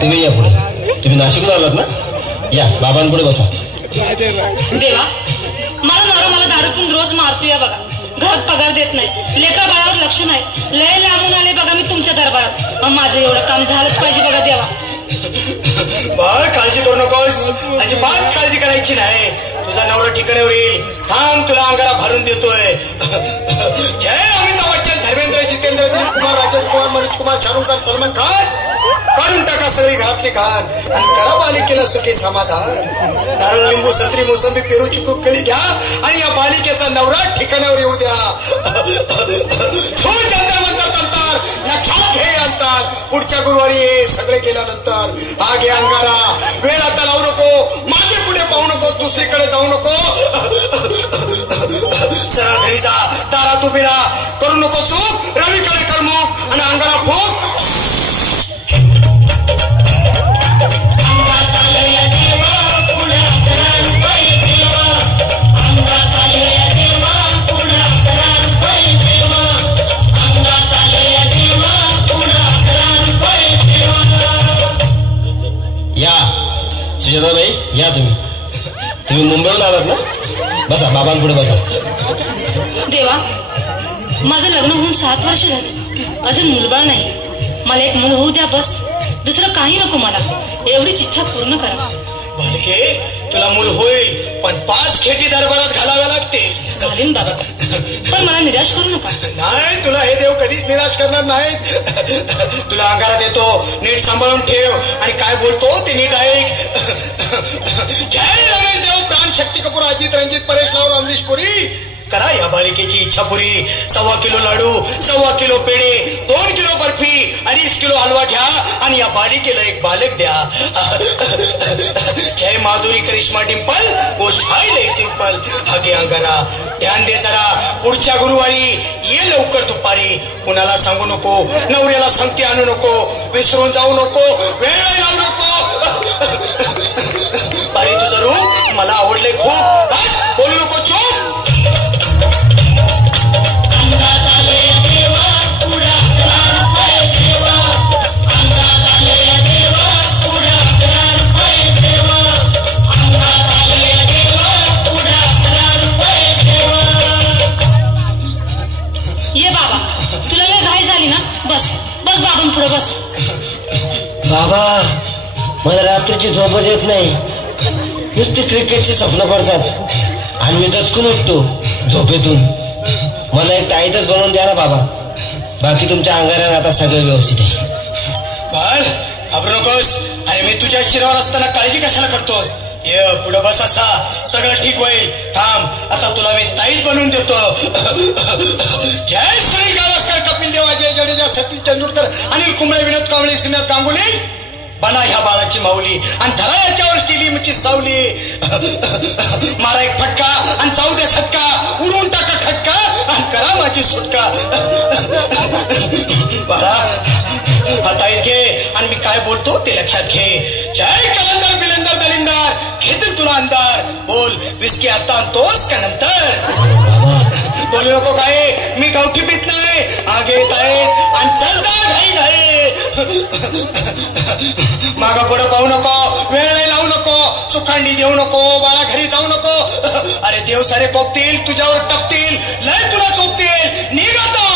तुम्ही या पुढे. तुम्ही नाशिकला आलात ना? या बाबांपुढे बसा. देवा, माझा नवरा मला दारू पिऊन रोज मारतोय बघा. घरात पगार देत नाही, लेकरा बाळावर लक्ष नाही. लय लांबून आले बघा मी तुमच्या दरबारात. माझं एवढं काम झालंच पाहिजे बघा देवा. बाळ काळजी करू नकोस, अजिबात काळजी करायची नाही. तुझा नवरा ठिकाण्यावर येईल. थांब, तुला अंगारा भरून देतोय. जय अमिताभ बच्चन, धर्मेंद्र, जितेंद्र, दिलीप कुमार, राजेश कुमार, मनोज कुमार, शाहरुख खान, सलमान खान. काढून टाका सगळी घरातली घाण आणि करा बालिकेला सुखी समाधान. नारळ, लिंबू, संत्री, मोसंबी, पेरू, चिकू, केळी घ्या आणि या बालिकेचा नवरा ठिकाणावर येऊ द्या. नंतर लक्षात घे अंतर. पुढच्या गुरुवारी हे सगळे केल्यानंतर हा घे अंगारा. वेळ आता लावू नको, मागे पुढे पाहू नको, दुसरीकडे जाऊ नको. सरळ घरी जा, दारात उभी राहा. करू नको चूक, रवीकडे कर मुख आणि अंगारा फूक. या सुजाताबाई, या तुम्ही मुंबईला आलात ना? बसा, बाबांपुढे बसा. देवा, माझं लग्न होऊन 7 वर्ष झाली, अजून मुलबाळ नाही. मला एक मूल होऊ द्या बस. दुसरं काही नको मला. एवढीच इच्छा पूर्ण करा. बालके, तुला मूल होईल, पण 5 खेटी दरबारात घालाव्या लागतील. घालीन बाबा, पण मला निराश करू नका. नाही, तुला हे देव कधीच निराश करणार नाहीत. तुला अंगारा देतो, नीट सांभाळून ठेव आणि काय बोलतो ते नीट ऐक. जय रमेश देव, प्राण, शक्ती कपूर, अजित, रणजित, परेश राव, अमरीश पुरी. करा या बालिकेची इच्छा पुरी. 1.25 किलो लाडू, 1.25 किलो पेढे, 2 किलो बर्फी, 2.5 किलो हलवा घ्या आणि या बालिकेला एक बालक द्या. जय माधुरी, करिश्मा, डिंपल, गोष्ट हाय लय सिंपल. हा घे अंगारा, ध्यान दे जरा. पुढच्या गुरुवारी ये लवकर दुपारी. कुणाला सांगू नको, नवऱ्याला संगती आणू नको, विसरून जाऊ नको, वेळ लावू नको. बारी, तुझं रूप मला आवडले खूप. बोलू नको चूप. ये बाबा, तुला लय घाई झाली ना? बस बस बाबांपुढे बस. बाबा, मला रात्रीची झोपच येत नाही. नुसती क्रिकेटची स्वप्न पडतात आणि मी दचकून उठतो झोपेतून. मला एक ताईतच बनवून द्या ना बाबा. बाकी तुमच्या अंगाऱ्यानं आता सगळं व्यवस्थित आहे. बाळ, घाबरू नकोस. अरे मी तुझ्या शिरावर असताना काळजी कशाला करतोस? ये पुढे बस, असा सगळं ठीक होईल. थांब, आता तुला मी ताईत बनवून देतो. जय सुनील गावस्कर, कपिल देव, अजय जडेजा, सतीश तेंडुलकर, अनिल कुंबळे, विनोद कांबळे, श्रीनाथ गांगुली. बना ह्या बाळाची माऊली आणि धरा याच्यावर स्टेडियमची सावली. मारा एक फटका आणि जाऊ दे सटका. उडून टाका खटका आणि करा माझी सुटका. बाळा, हा ताईत घे आणि मी काय बोलतो ते लक्षात घे. जय कलंदर, बिलंदर, दलिंदर, घेतील तुला अंधार. बोल, विस्की आता आणतोस का नंतर? बोलू नको काय, मी गावठी पीत नाही. आगे येत आहेत आणि चल जा घाई घाई. मागा पुढे पाहू नको, वेळ लावू नको, चुखांडी देऊ नको, बाळा घरी जाऊ नको. अरे देव सारे पोपतील, तुझ्यावर टपतील, लय तुला चोपतील. निघ आता.